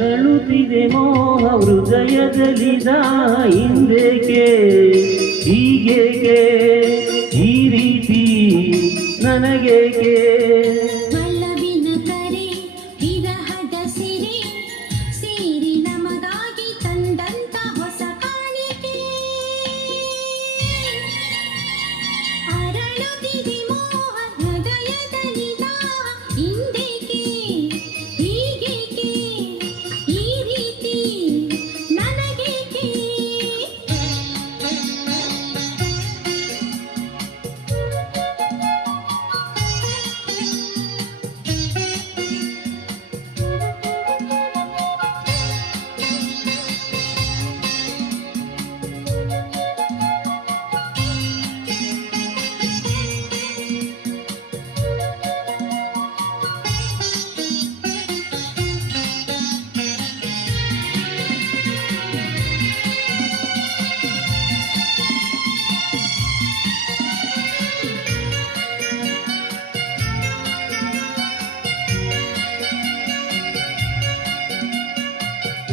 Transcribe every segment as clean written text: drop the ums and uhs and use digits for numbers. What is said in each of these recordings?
ಅರಳುತ್ತಿದೆ ಮೋಹ ಹೃದಯದಲ್ಲಿದ ಹಿಂದೇಕೆ ಹೀಗೇಕೆ ಈ ರೀತಿ ನನಗೇಕೆ ಒಲವಿನ ಕರೆ ವಿರಹದ ಸಿರೆ ಸೇರಿ ನಮಗಾಗಿ ತಂದಂತ ಹೊಸ ಕಾಣಿಕೆ ಅರಳುತ್ತಿದೆ ಮೋಹ ಹೃದಯದಲ್ಲಿದ ಹಿಂದೇಕೆ ಹೀಗೇಕೆ ಈ ರೀತಿ ನನಗೇಕೆ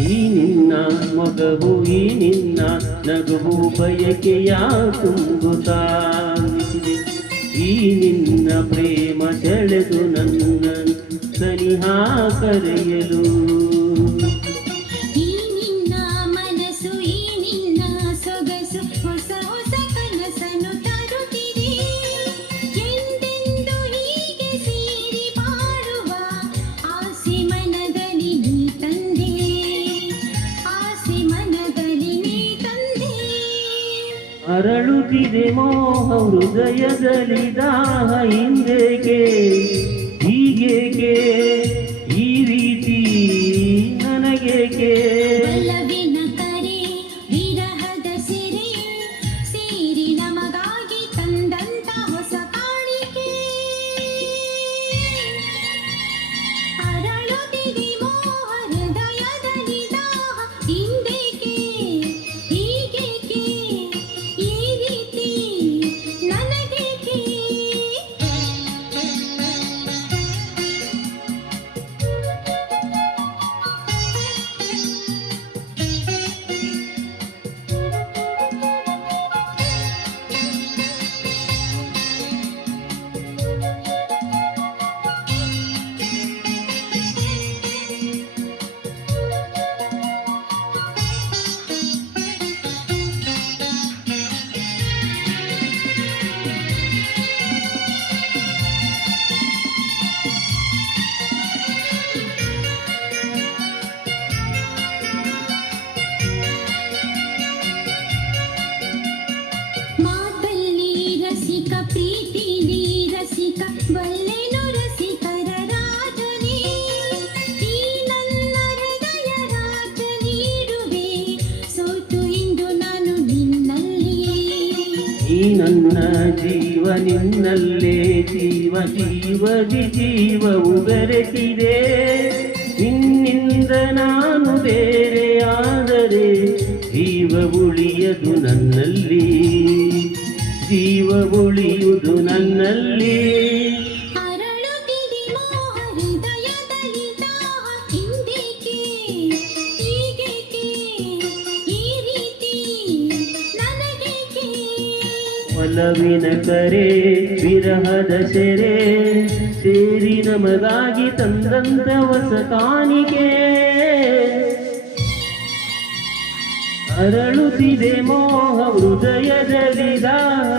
ಈ ನಿನ್ನ ಮೊಗವು ಈ ನಿನ್ನ ನಗುವು ಬಯಕೆಯ ತುಂಬುತ್ತಾಗಿದೆ ಈ ನಿನ್ನ ಪ್ರೇಮ ಸೆಳೆದು ನನ್ನ ಸನಿಹ ಕರೆಯಲು ಈ ನಿನ್ನ ಮನಸ್ಸು ಈ ನಿನ್ನ ಸೊಗಸು ಹೊಸ ಹೊಸ ಕನಸನ್ನು ತರುತ್ತಿದೆ ಎಂದೆಂದು ಹೀಗೆ ಸೇರಿ ಬಾಳುವ ಆಸೆ ಮನದಲ್ಲಿ ನೀ ತಂದೆ ಆಸೆ ಮನದಲ್ಲಿ ನೀ ತಂದೆ ಅರಳುತ್ತಿದೆ ಮೋಹ ಹೃದಯದಲ್ಲಿ ದಾಹ ಹಿಂದೇಕೆ ಹೀಗೇಕೆ ಈ ರೀತಿ ನನಗೇಕೆ ಒಲವಿನ ಕರೆ ವಿರಹದ ಸಿರೆ ಸೇರಿ ನಮಗಾಗಿ ತಂದಂತ ಹೊಸ ಕಾಣಿಕೆ ಅರಳುತ್ತಿದೆ ಮೋಹ ಹೃದಯದಲ್ಲಿ ದಾಹ ಹಿಂದೇಕೆ ಹೀಗೇಕೆ ಈ ರೀತಿ ನನಗೇಕೆ ಮಾತಲ್ಲಿ ರಸಿಕ ಪ್ರೀತಿಲಿ ರಸಿಕ ಬಲ್ಲೆನು ರಸಿಕರ ರಾಜನೇ ಈ ನನ್ನ ಹೃದಯ ರಾಜ ನೀಡುವೆ ಸೋತು ಇಂದು ನಾನು ನಿನ್ನಲ್ಲಿಯೇ ಈ ನನ್ನ ಜೀವ ನಿನ್ನಲ್ಲೇ ಜೀವ ಜೀವದಿ ಜೀವವು ಬೆರೆತಿದೆ ನಿನ್ನಿಂದ ನಾನು ಬೇರೆಯಾದರೆ ಜೀವ ಉಳಿಯದು ನನ್ನಲ್ಲಿ ಜೀವ ಉಳಿಯುವುದು ನನ್ನಲ್ಲಿ ಅರಳುತ್ತಿದೆ ಮೋಹ ಹೃದಯದಲ್ಲಿ ದಾಹ ಹಿಂದೇಕೆ ಹೀಗೇಕೆ ಈ ರೀತಿ ನನಗೇಕೆ ಒಲವಿನ ಕರೆ ವಿರಹದ ಸೆರೆ ಸೇರಿ ನಮಗಾಗಿ ತಂದಂತ ಹೊಸ ಕಾಣಿಕೆ ಅರಳುತ್ತಿದೆ ಮೋಹ ಹೃದಯದಲ್ಲಿ ದಾಹ